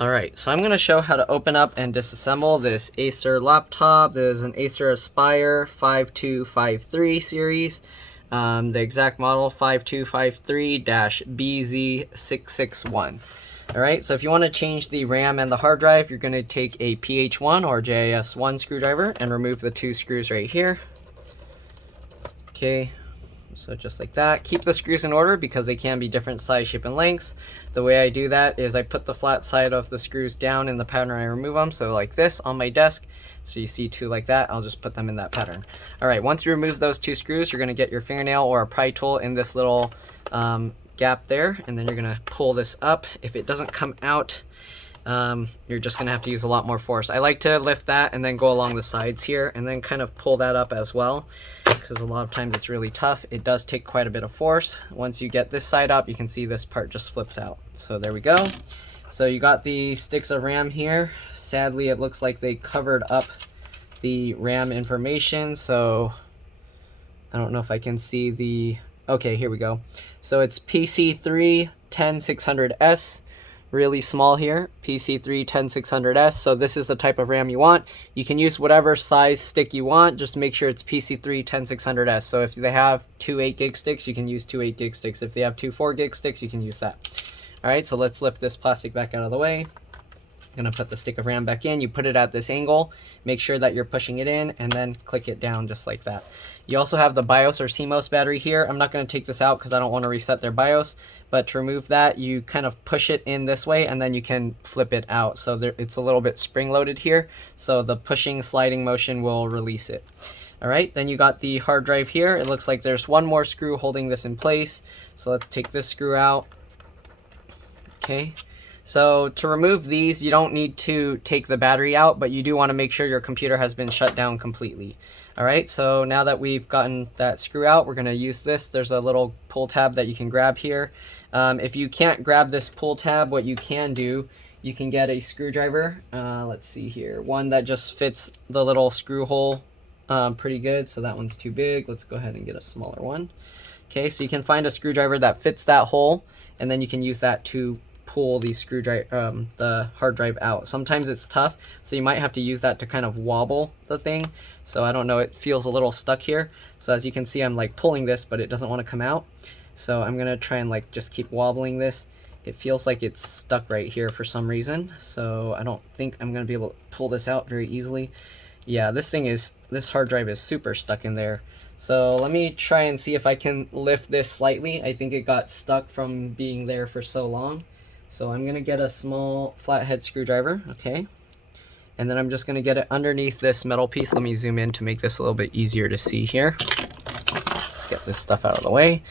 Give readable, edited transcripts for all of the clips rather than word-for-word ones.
Alright, so I'm going to show how to open up and disassemble this Acer laptop. This is an Acer Aspire 5253 series. The exact model 5253-BZ661. Alright, so if you want to change the RAM and the hard drive, you're going to take a PH1 or JIS1 screwdriver and remove the two screws right here. Okay. So just like that. Keep the screws in order because they can be different size, shape, and lengths. The way I do that is I put the flat side of the screws down in the pattern I remove them. So like this on my desk. So you see two like that. I'll just put them in that pattern. Alright, once you remove those two screws, you're going to get your fingernail or a pry tool in this little gap there. And then you're going to pull this up. If it doesn't come out, you're just going to have to use a lot more force. I like to lift that and then go along the sides here and then kind of pull that up as well, because a lot of times it's really tough. It does take quite a bit of force. Once you get this side up, you can see this part just flips out. So there we go. So you got the sticks of RAM here. Sadly, it looks like they covered up the RAM information, so I don't know if I can see the... Okay, here we go. So it's PC3 10600S. Really small here, PC3 10600S. So this is the type of RAM you want. You can use whatever size stick you want, just make sure it's PC3 10600S. So if they have two 8GB sticks, you can use two 8GB sticks. If they have two 4GB sticks, you can use that. All right, so let's lift this plastic back out of the way. I'm gonna put the stick of RAM back in. You put it at this angle, make sure that you're pushing it in, and then click it down just like that. You also have the BIOS or CMOS battery here. I'm not going to take this out because I don't want to reset their BIOS, but to remove that, you kind of push it in this way and then you can flip it out. So it's a little bit spring loaded here, so the pushing sliding motion will release it. All right, then you got the hard drive here. It looks like there's one more screw holding this in place. So let's take this screw out. Okay. So to remove these, you don't need to take the battery out, but you do want to make sure your computer has been shut down completely. All right, so now that we've gotten that screw out, we're going to use this. There's a little pull tab that you can grab here. If you can't grab this pull tab, what you can do, you can get a screwdriver. Let's see here, one that just fits the little screw hole pretty good. So that one's too big. Let's go ahead and get a smaller one. Okay, so you can find a screwdriver that fits that hole, and then you can use that to pull the the hard drive out. Sometimes it's tough, so you might have to use that to kind of wobble the thing. So I don't know, it feels a little stuck here. So as you can see, I'm like pulling this, but it doesn't want to come out. So I'm gonna try and like just keep wobbling this. It feels like it's stuck right here for some reason. So I don't think I'm gonna be able to pull this out very easily. Yeah, this hard drive is super stuck in there. So let me try and see if I can lift this slightly. I think it got stuck from being there for so long. So I'm going to get a small flathead screwdriver, okay? And then I'm just going to get it underneath this metal piece. Let me zoom in to make this a little bit easier to see here. Let's get this stuff out of the way.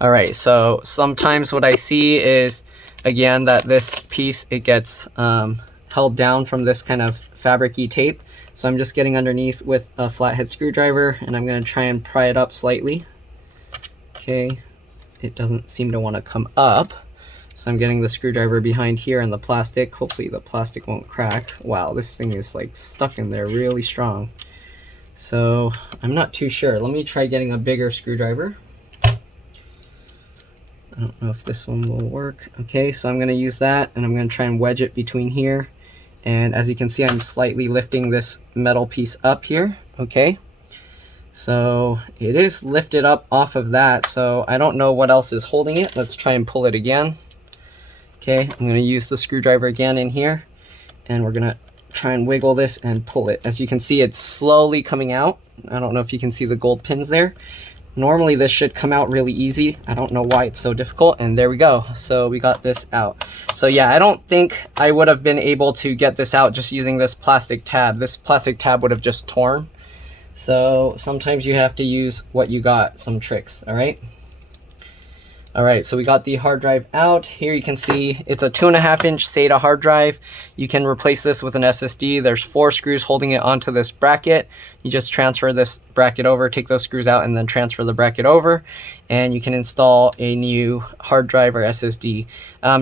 All right, so sometimes what I see is, again, that this piece, it gets held down from this kind of fabric-y tape. So I'm just getting underneath with a flathead screwdriver, and I'm going to try and pry it up slightly. Okay, it doesn't seem to want to come up. So I'm getting the screwdriver behind here in the plastic. Hopefully the plastic won't crack. Wow, this thing is like stuck in there really strong. So I'm not too sure. Let me try getting a bigger screwdriver. I don't know if this one will work. Okay, so I'm going to use that, and I'm going to try and wedge it between here. And as you can see, I'm slightly lifting this metal piece up here. Okay, so it is lifted up off of that. So I don't know what else is holding it. Let's try and pull it again. Okay, I'm going to use the screwdriver again in here, and we're going to try and wiggle this and pull it. As you can see, it's slowly coming out. I don't know if you can see the gold pins there. Normally this should come out really easy. I don't know why it's so difficult, and there we go. So we got this out. So yeah, I don't think I would have been able to get this out just using this plastic tab. This plastic tab would have just torn. So sometimes you have to use what you got, some tricks, all right? All right, so we got the hard drive out. Here you can see it's a 2.5-inch SATA hard drive. You can replace this with an SSD. There's 4 screws holding it onto this bracket. You just transfer this bracket over, take those screws out, and then transfer the bracket over, and you can install a new hard drive or SSD.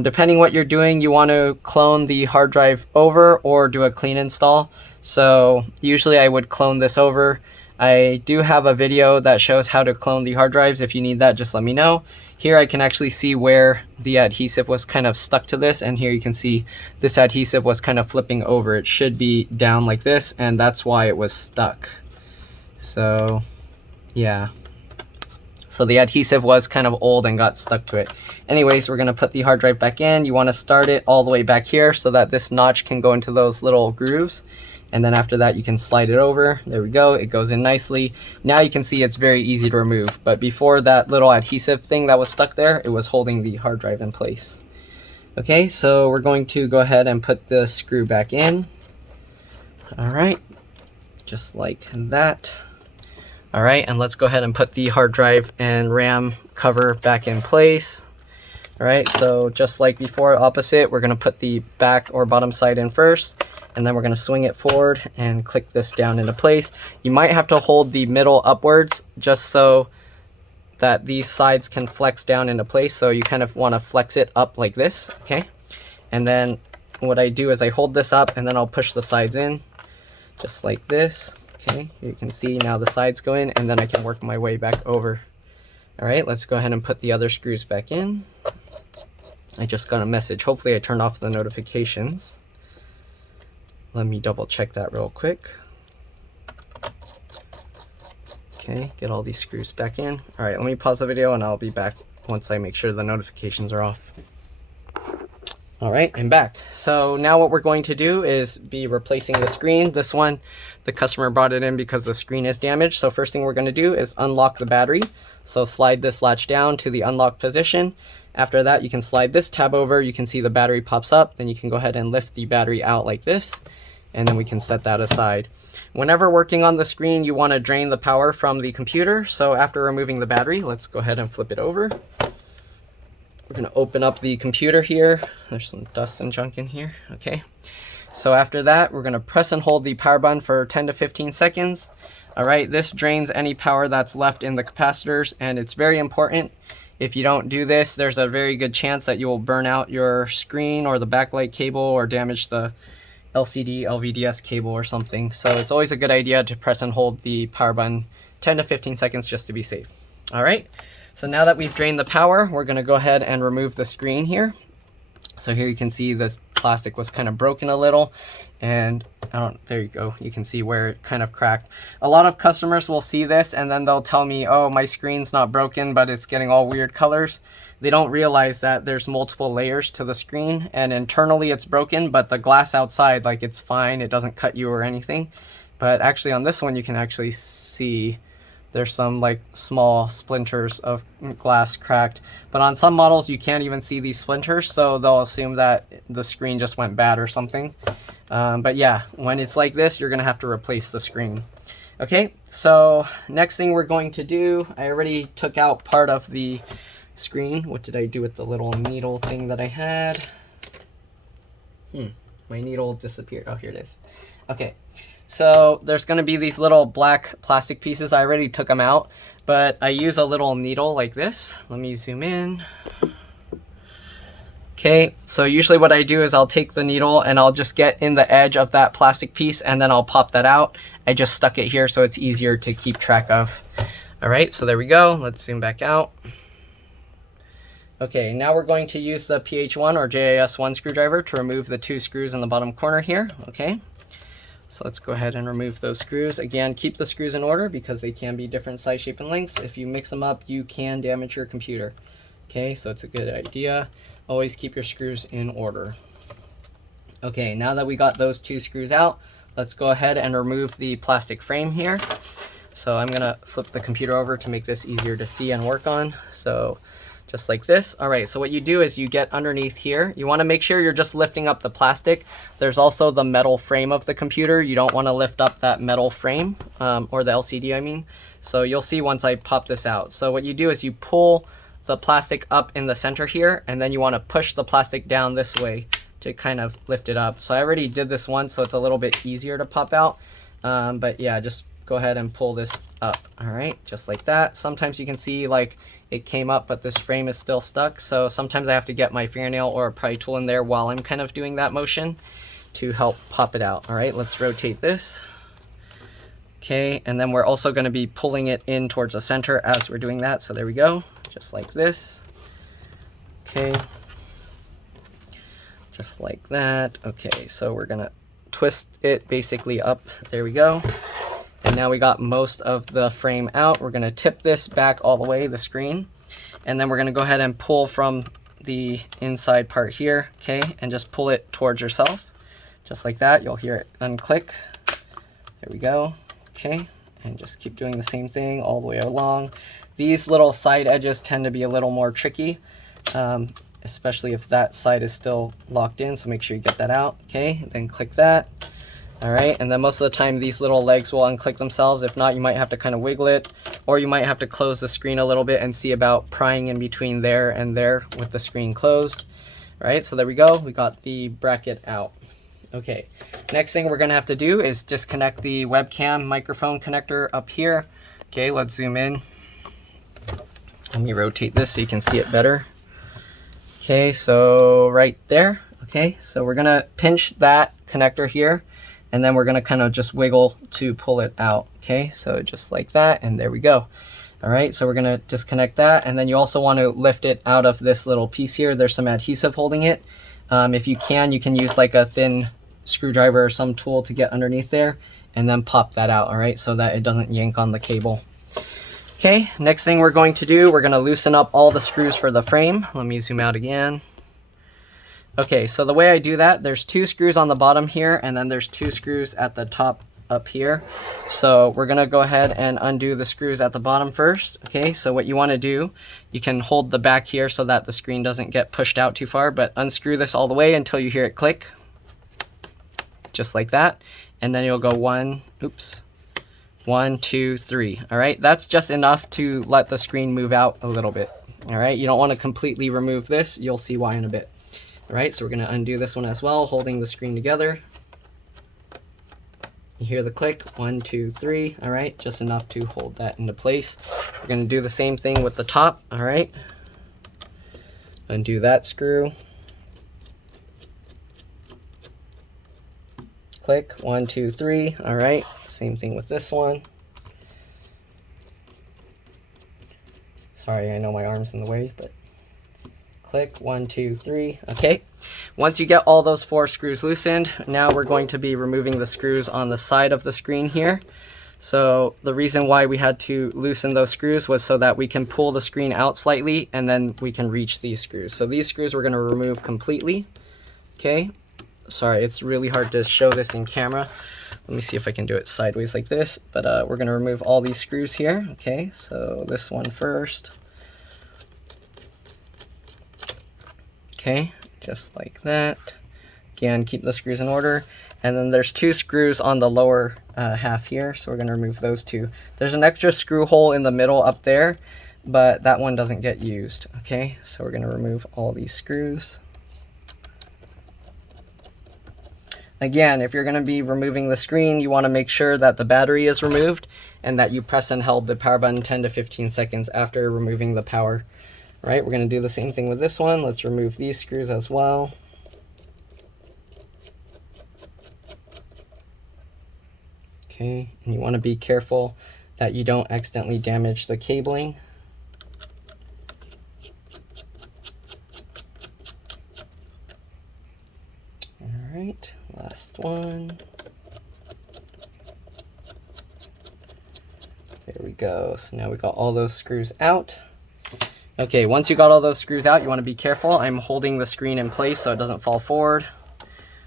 Depending what you're doing, you want to clone the hard drive over or do a clean install. So usually I would clone this over. I do have a video that shows how to clone the hard drives. If you need that, just let me know. Here I can actually see where the adhesive was kind of stuck to this, and here you can see this adhesive was kind of flipping over. It should be down like this, and that's why it was stuck. So yeah, so the adhesive was kind of old and got stuck to it. Anyways, we're gonna put the hard drive back in. You wanna start it all the way back here so that this notch can go into those little grooves. And then after that, you can slide it over. There we go, it goes in nicely. Now you can see it's very easy to remove. But before that little adhesive thing that was stuck there, it was holding the hard drive in place. Okay, so we're going to go ahead and put the screw back in. All right, just like that. All right, and let's go ahead and put the hard drive and RAM cover back in place. All right, so just like before, opposite, we're gonna put the back or bottom side in first, and then we're gonna swing it forward and click this down into place. You might have to hold the middle upwards just so that these sides can flex down into place. So you kind of wanna flex it up like this, okay? And then what I do is I hold this up and then I'll push the sides in, just like this. Okay, you can see now the sides go in, and then I can work my way back over. All right, let's go ahead and put the other screws back in. I just got a message. Hopefully I turned off the notifications. Let me double check that real quick. Okay, get all these screws back in. All right, let me pause the video and I'll be back once I make sure the notifications are off. All right, I'm back. So now what we're going to do is be replacing the screen. This one, the customer brought it in because the screen is damaged. So first thing we're gonna do is unlock the battery. So slide this latch down to the unlock position. After that, you can slide this tab over. You can see the battery pops up. Then you can go ahead and lift the battery out like this, and then we can set that aside. Whenever working on the screen, you wanna drain the power from the computer. So after removing the battery, let's go ahead and flip it over. We're gonna open up the computer here. There's some dust and junk in here, okay. So after that, we're gonna press and hold the power button for 10 to 15 seconds. All right, this drains any power that's left in the capacitors, and it's very important. If you don't do this, there's a very good chance that you will burn out your screen or the backlight cable or damage the LCD LVDS cable or something. So it's always a good idea to press and hold the power button 10 to 15 seconds just to be safe. All right. So now that we've drained the power, we're gonna go ahead and remove the screen here. So here you can see this plastic was kind of broken a little, and there you go. You can see where it kind of cracked. A lot of customers will see this and then they'll tell me, oh, my screen's not broken, but it's getting all weird colors. They don't realize that there's multiple layers to the screen, and internally it's broken, but the glass outside, like, it's fine. It doesn't cut you or anything. But actually on this one, you can actually see there's some like small splinters of glass cracked, but on some models you can't even see these splinters, so they'll assume that the screen just went bad or something. But yeah, when it's like this, you're gonna have to replace the screen. Okay, so next thing we're going to do, I already took out part of the screen. What did I do with the little needle thing that I had? My needle disappeared. Oh, here it is. Okay. So there's going to be these little black plastic pieces. I already took them out, but I use a little needle like this. Let me zoom in. Okay, so usually what I do is I'll take the needle and I'll just get in the edge of that plastic piece and then I'll pop that out. I just stuck it here so it's easier to keep track of. All right, so there we go. Let's zoom back out. Okay, now we're going to use the PH1 or JIS1 screwdriver to remove the 2 screws in the bottom corner here, okay? So let's go ahead and remove those screws. Again, keep the screws in order because they can be different size, shape, and lengths. If you mix them up, you can damage your computer. Okay, so it's a good idea. Always keep your screws in order. Okay, now that we got those 2 screws out, let's go ahead and remove the plastic frame here. So I'm gonna flip the computer over to make this easier to see and work on. So just like this. All right, so what you do is you get underneath here. You wanna make sure you're just lifting up the plastic. There's also the metal frame of the computer. You don't wanna lift up that metal frame, or the LCD, I mean. So you'll see once I pop this out. So what you do is you pull the plastic up in the center here, and then you wanna push the plastic down this way to kind of lift it up. So I already did this once, so it's a little bit easier to pop out. But yeah, just go ahead and pull this up. All right, just like that. Sometimes you can see like it came up, but this frame is still stuck. So sometimes I have to get my fingernail or a pry tool in there while I'm kind of doing that motion to help pop it out. All right, let's rotate this. Okay, and then we're also gonna be pulling it in towards the center as we're doing that. So there we go, just like this. Okay, just like that. Okay, so we're gonna twist it basically up. There we go. And now we got most of the frame out. We're gonna tip this back all the way, the screen, and then we're gonna go ahead and pull from the inside part here, okay, and just pull it towards yourself, just like that. You'll hear it unclick. There we go. Okay, and just keep doing the same thing all the way along. These little side edges tend to be a little more tricky, especially if that side is still locked in, so make sure you get that out. Okay, then click that. All right, and then most of the time these little legs will unclick themselves. If not, you might have to kind of wiggle it, or you might have to close the screen a little bit and see about prying in between there and there with the screen closed. All right, so there we go. We got the bracket out. Okay, next thing we're gonna have to do is disconnect the webcam microphone connector up here. Okay, let's zoom in. Let me rotate this so you can see it better. Okay, so right there. Okay, so we're gonna pinch that connector here, and then we're gonna kind of just wiggle to pull it out. Okay, so just like that, and there we go. All right, so we're gonna disconnect that, and then you also want to lift it out of this little piece here. There's some adhesive holding it. If you can use like a thin screwdriver or some tool to get underneath there, and then pop that out, all right, so that it doesn't yank on the cable. Okay, next thing we're going to do, we're gonna loosen up all the screws for the frame. Let me zoom out again. Okay, so the way I do that, there's 2 screws on the bottom here, and then there's 2 screws at the top up here. So we're gonna go ahead and undo the screws at the bottom first. Okay, so what you wanna do, you can hold the back here so that the screen doesn't get pushed out too far, but unscrew this all the way until you hear it click. Just like that. And then you'll go 1, 2, 3. All right, that's just enough to let the screen move out a little bit. All right, you don't wanna completely remove this. You'll see why in a bit. All right, so we're gonna undo this one as well, holding the screen together. You hear the click, 1, 2, 3, all right, just enough to hold that into place. We're gonna do the same thing with the top, all right. Undo that screw. Click, 1, 2, 3, all right. Same thing with this one. Sorry, I know my arm's in the way, but click, 1, 2, 3, okay. Once you get all those 4 screws loosened, now we're going to be removing the screws on the side of the screen here. So the reason why we had to loosen those screws was so that we can pull the screen out slightly, and then we can reach these screws. So these screws we're gonna remove completely, okay. Sorry, it's really hard to show this in camera. Let me see if I can do it sideways like this, but we're gonna remove all these screws here, okay. So this one first. Okay, just like that. Again, keep the screws in order. And then there's 2 screws on the lower half here, so we're gonna remove those 2. There's an extra screw hole in the middle up there, but that one doesn't get used, okay? So we're gonna remove all these screws. Again, if you're gonna be removing the screen, you wanna make sure that the battery is removed and that you press and hold the power button 10 to 15 seconds after removing the power. Right, we're going to do the same thing with this one. Let's remove these screws as well. Okay, and you want to be careful that you don't accidentally damage the cabling. All right, last one. There we go. So now we got all those screws out. Okay, once you got all those screws out, you want to be careful. I'm holding the screen in place so it doesn't fall forward.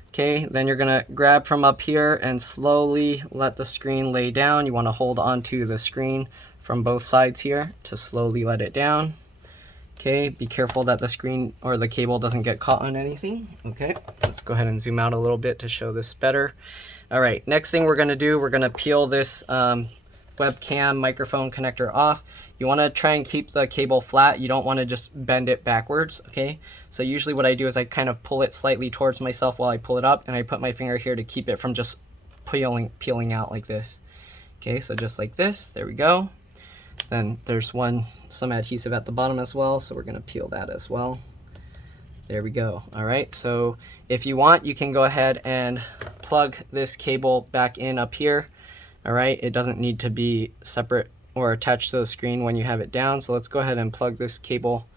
Okay, then you're gonna grab from up here and slowly let the screen lay down. You want to hold onto the screen from both sides here to slowly let it down. Okay, be careful that the screen or the cable doesn't get caught on anything. Okay, let's go ahead and zoom out a little bit to show this better. All right, next thing we're gonna do, we're gonna peel this webcam microphone connector off. You want to try and keep the cable flat. You don't want to just bend it backwards, okay? So usually what I do is I kind of pull it slightly towards myself while I pull it up, and I put my finger here to keep it from just peeling out like this. Okay, so just like this, there we go. Then there's some adhesive at the bottom as well, so we're gonna peel that as well. There we go. All right, so if you want, you can go ahead and plug this cable back in up here. All right, it doesn't need to be separate or attached to the screen when you have it down. So let's go ahead and plug this cable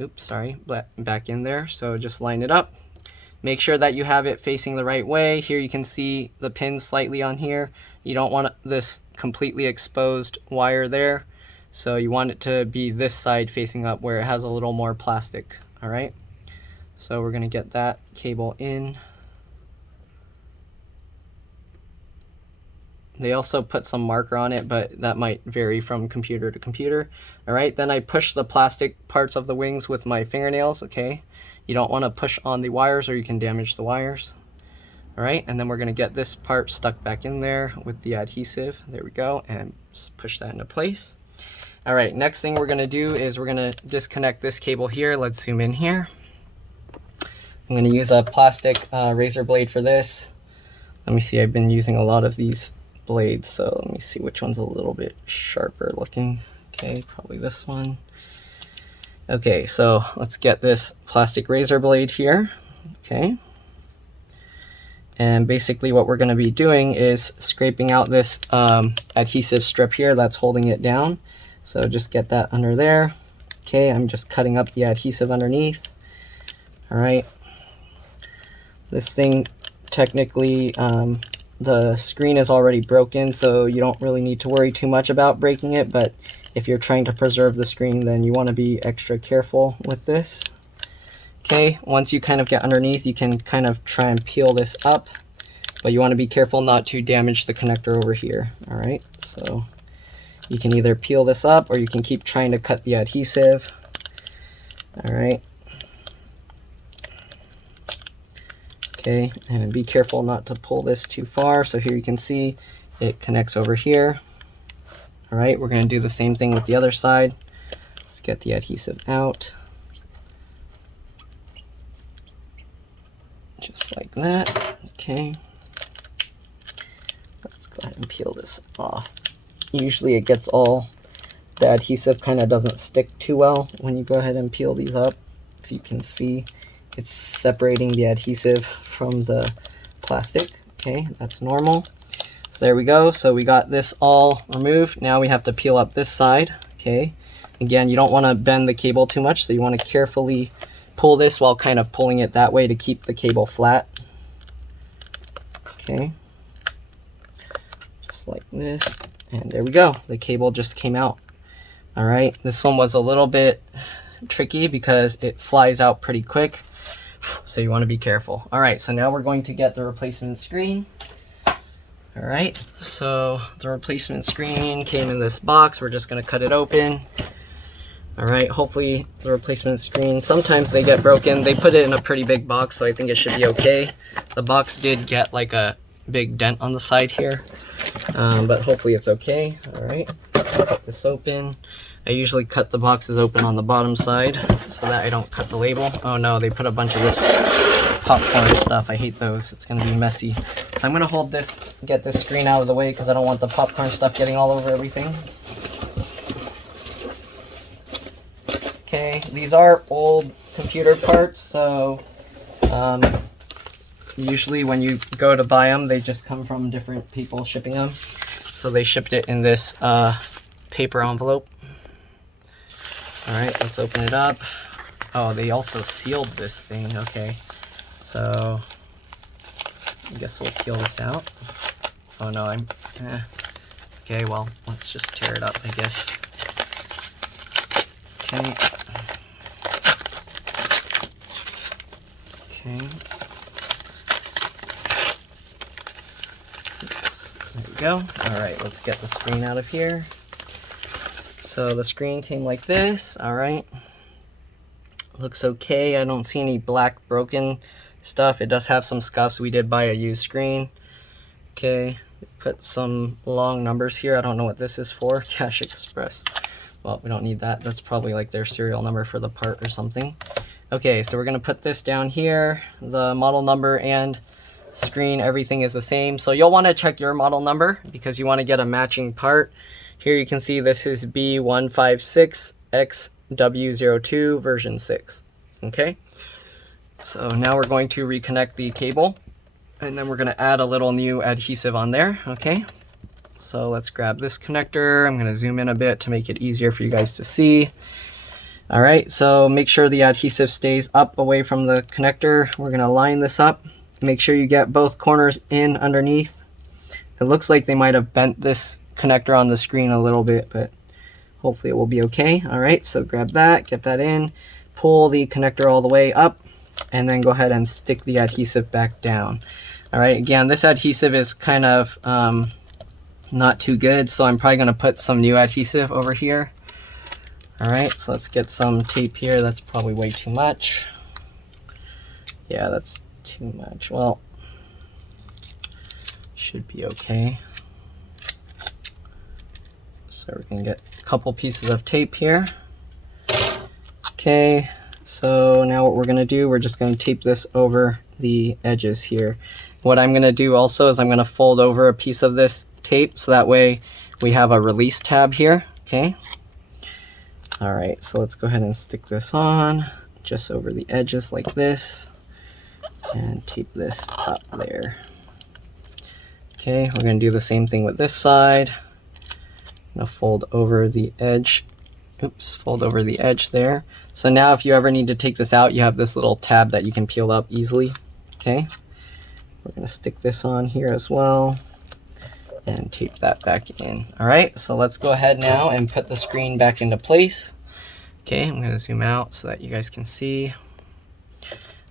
oops, sorry, back in there. So just line it up. Make sure that you have it facing the right way. Here you can see the pin slightly on here. You don't want this completely exposed wire there. So you want it to be this side facing up where it has a little more plastic. All right. So we're gonna get that cable in. They also put some marker on it, but that might vary from computer to computer. All right, then I push the plastic parts of the wings with my fingernails, okay? You don't wanna push on the wires or you can damage the wires. All right, and then we're gonna get this part stuck back in there with the adhesive. There we go, and just push that into place. All right, next thing we're gonna do is we're gonna disconnect this cable here. Let's zoom in here. I'm gonna use a plastic razor blade for this. Let me see, I've been using a lot of these blades, so let me see which one's a little bit sharper looking. Okay, probably this one. Okay, so let's get this plastic razor blade here. Okay, and basically what we're going to be doing is scraping out this adhesive strip here that's holding it down. So just get that under there. Okay, I'm just cutting up the adhesive underneath. All right, this thing technically the screen is already broken, so you don't really need to worry too much about breaking it, but if you're trying to preserve the screen, then you want to be extra careful with this. Okay, once you kind of get underneath, you can kind of try and peel this up, but you want to be careful not to damage the connector over here. All right, so you can either peel this up or you can keep trying to cut the adhesive. All right. Okay, and be careful not to pull this too far. So here you can see it connects over here. All right, we're going to do the same thing with the other side. Let's get the adhesive out. Just like that. Okay. Let's go ahead and peel this off. Usually it gets all, the adhesive kind of doesn't stick too well when you go ahead and peel these up. If you can see, it's separating the adhesive from the plastic. Okay, that's normal. So there we go. So we got this all removed. Now we have to peel up this side. Okay, again, you don't want to bend the cable too much, so you want to carefully pull this while kind of pulling it that way to keep the cable flat. Okay, just like this, and there we go. The cable just came out. All right, this one was a little bit tricky because it flies out pretty quick, so you want to be careful. All right, so now we're going to get the replacement screen. All right, so the replacement screen came in this box. We're just going to cut it open. All right, hopefully the replacement screen, sometimes they get broken. They put it in a pretty big box, so I think it should be okay. The box did get like a big dent on the side here, but hopefully it's okay. All right, cut this open. I usually cut the boxes open on the bottom side so that I don't cut the label. Oh no, they put a bunch of this popcorn stuff. I hate those. It's gonna be messy. So I'm gonna hold this, get this screen out of the way because I don't want the popcorn stuff getting all over everything. Okay, these are old computer parts, so usually when you go to buy them, they just come from different people shipping them. So they shipped it in this paper envelope. All right, let's open it up. Oh, they also sealed this thing. Okay, so I guess we'll peel this out. Oh no, okay, well, let's just tear it up, I guess. Okay. Okay. There we go. All right, let's get the screen out of here. So the screen came like this. All right. Looks okay. I don't see any black broken stuff. It does have some scuffs. We did buy a used screen. Okay. Put some long numbers here. I don't know what this is for. Cash Express. Well, we don't need that. That's probably like their serial number for the part or something. Okay, so we're going to put this down here. The model number and screen, everything is the same. So you'll want to check your model number because you want to get a matching part. Here you can see this is B156XW02 version 6. Okay, so now we're going to reconnect the cable and then we're going to add a little new adhesive on there. Okay, so let's grab this connector. I'm going to zoom in a bit to make it easier for you guys to see. All right, so make sure the adhesive stays up away from the connector. We're gonna line this up. Make sure you get both corners in underneath. It looks like they might have bent this connector on the screen a little bit, but hopefully it will be okay. All right, so grab that, get that in, pull the connector all the way up, and then go ahead and stick the adhesive back down. All right, again, this adhesive is kind of not too good, so I'm probably gonna put some new adhesive over here. All right, so let's get some tape here. That's probably way too much. Yeah, that's too much. Well, should be okay. So we're gonna get a couple pieces of tape here. Okay, so now what we're gonna do, we're just gonna tape this over the edges here. What I'm gonna do also is I'm gonna fold over a piece of this tape so that way we have a release tab here, okay? All right, so let's go ahead and stick this on just over the edges like this and tape this up there. Okay, we're gonna do the same thing with this side. I'm gonna fold over the edge. Oops, fold over the edge there. So now if you ever need to take this out, you have this little tab that you can peel up easily. Okay, we're gonna stick this on here as well and tape that back in. All right, so let's go ahead now and put the screen back into place. Okay, I'm gonna zoom out so that you guys can see.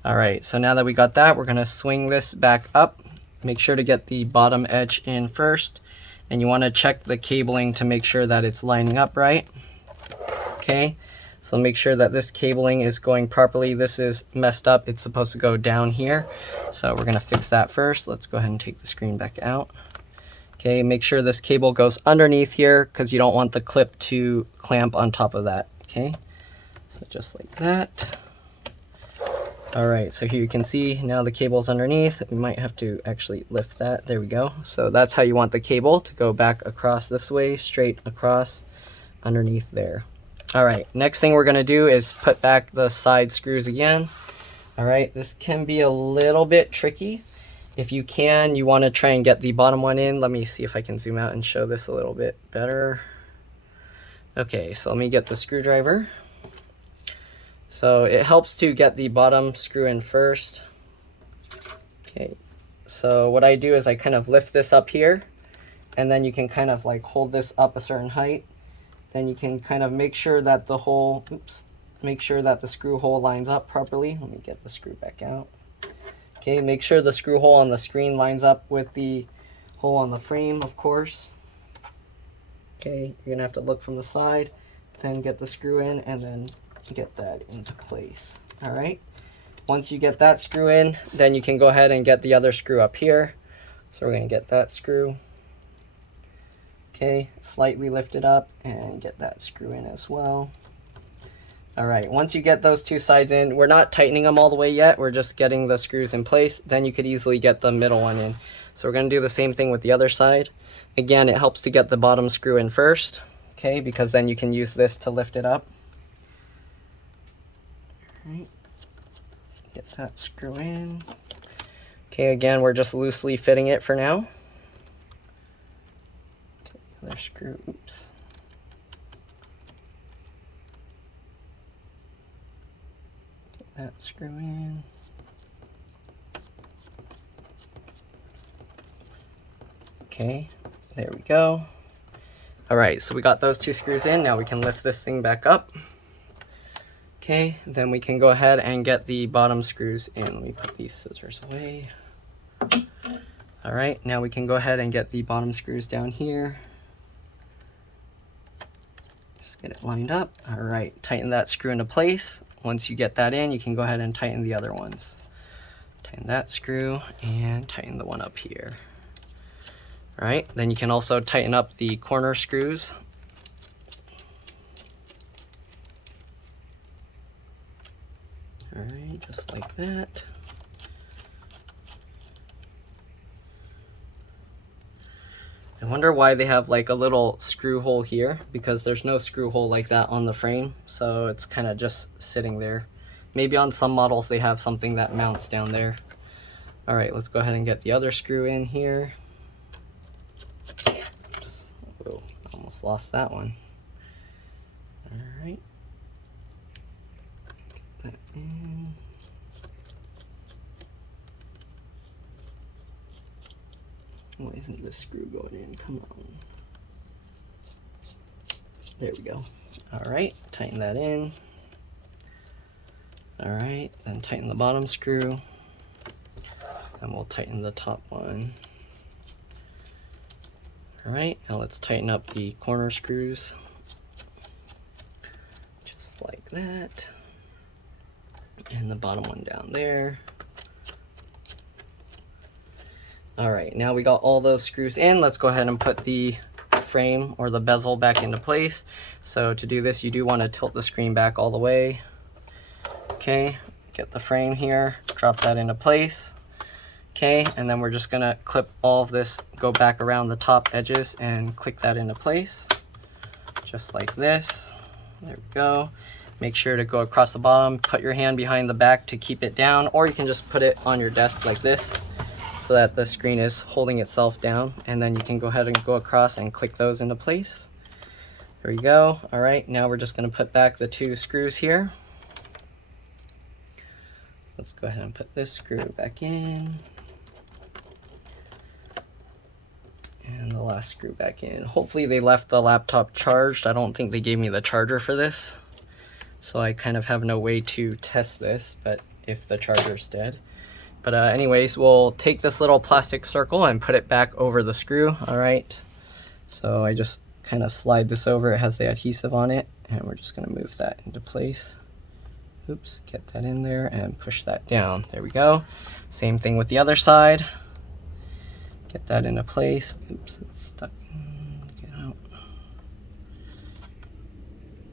All right, so now that we got that, we're gonna swing this back up. Make sure to get the bottom edge in first, and you wanna check the cabling to make sure that it's lining up right. Okay, so make sure that this cabling is going properly. This is messed up, it's supposed to go down here. So we're gonna fix that first. Let's go ahead and take the screen back out. Okay, make sure this cable goes underneath here because you don't want the clip to clamp on top of that, okay? So just like that. All right, so here you can see now the cable's underneath. We might have to actually lift that. There we go. So that's how you want the cable to go back across this way, straight across underneath there. All right, next thing we're gonna do is put back the side screws again. All right, this can be a little bit tricky. If you can, you wanna try and get the bottom one in. Let me see if I can zoom out and show this a little bit better. Okay, so let me get the screwdriver. So it helps to get the bottom screw in first. Okay, so what I do is I kind of lift this up here, and then you can kind of like hold this up a certain height. Then you can kind of make sure that the hole, make sure that the screw hole lines up properly. Let me get the screw back out. Okay, make sure the screw hole on the screen lines up with the hole on the frame, of course. Okay, you're gonna have to look from the side, then get the screw in, and then get that into place. All right, once you get that screw in, then you can go ahead and get the other screw up here. So we're gonna get that screw. Okay, slightly lift it up and get that screw in as well. All right, once you get those two sides in, we're not tightening them all the way yet, we're just getting the screws in place, then you could easily get the middle one in. So we're gonna do the same thing with the other side. Again, it helps to get the bottom screw in first, okay, because then you can use this to lift it up. All right, get that screw in. Okay, again, we're just loosely fitting it for now. Okay, other screw, oops. Get that screw in. Okay, there we go. All right, so we got those two screws in. Now we can lift this thing back up. Okay, then we can go ahead and get the bottom screws in. Let me put these scissors away. All right, now we can go ahead and get the bottom screws down here. Just get it lined up. All right, tighten that screw into place. Once you get that in, you can go ahead and tighten the other ones. Tighten that screw and tighten the one up here. All right, then you can also tighten up the corner screws. All right, just like that. I wonder why they have like a little screw hole here, because there's no screw hole like that on the frame, so it's kind of just sitting there. Maybe on some models they have something that mounts down there. All right, let's go ahead and get the other screw in here. Oops. Whoa, almost lost that one. All right. Why isn't this screw going in? Come on. There we go. All right, tighten that in. All right, then tighten the bottom screw, and we'll tighten the top one. All right, now let's tighten up the corner screws, just like that, and the bottom one down there. All right, now we got all those screws in. Let's go ahead and put the frame or the bezel back into place. So to do this, you do want to tilt the screen back all the way. Okay, get the frame here, drop that into place. Okay, and then we're just gonna clip all of this, go back around the top edges and click that into place, just like this. There we go. Make sure to go across the bottom, put your hand behind the back to keep it down, or you can just put it on your desk like this so that the screen is holding itself down, and then you can go ahead and go across and click those into place. There we go. All right, now we're just gonna put back the 2 screws here. Let's go ahead and put this screw back in. And the last screw back in. Hopefully they left the laptop charged. I don't think they gave me the charger for this, so I kind of have no way to test this, but if the charger's dead. But anyways, we'll take this little plastic circle and put it back over the screw. All right, so I just kind of slide this over. It has the adhesive on it, and we're just gonna move that into place. Oops, get that in there and push that down. There we go. Same thing with the other side. Get that into place. Oops, it's stuck. Get out.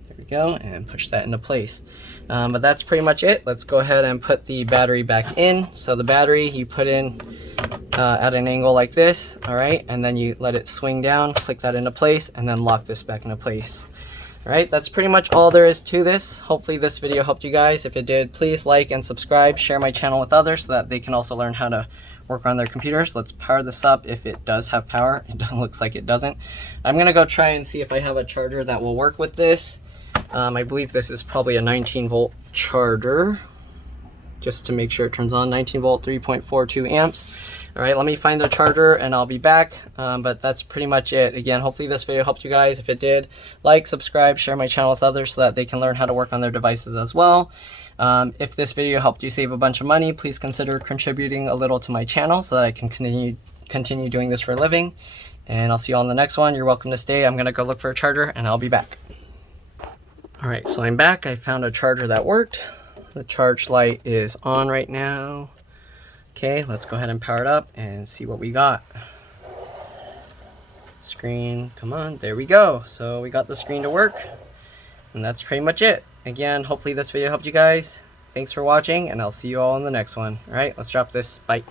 There we go, and push that into place. But that's pretty much it. Let's go ahead and put the battery back in. So the battery you put in at an angle like this, all right, and then you let it swing down, click that into place, and then lock this back into place. All right, that's pretty much all there is to this. Hopefully this video helped you guys. If it did, please like and subscribe, share my channel with others so that they can also learn how to work on their computers. Let's power this up if it does have power. It looks like it doesn't. I'm gonna go try and see if I have a charger that will work with this. I believe this is probably a 19-volt charger, just to make sure it turns on. 19-volt, 3.42 amps. All right, let me find a charger and I'll be back. But that's pretty much it. Again, hopefully this video helped you guys. If it did, like, subscribe, share my channel with others so that they can learn how to work on their devices as well. If this video helped you save a bunch of money, please consider contributing a little to my channel so that I can continue doing this for a living. And I'll see you all in the next one. You're welcome to stay. I'm gonna go look for a charger and I'll be back. All right, so I'm back. I found a charger that worked. The charge light is on right now. Okay, let's go ahead and power it up and see what we got. Screen, come on, there we go. So we got the screen to work, and that's pretty much it. Again, hopefully this video helped you guys. Thanks for watching, and I'll see you all in the next one. All right, let's drop this. Bye.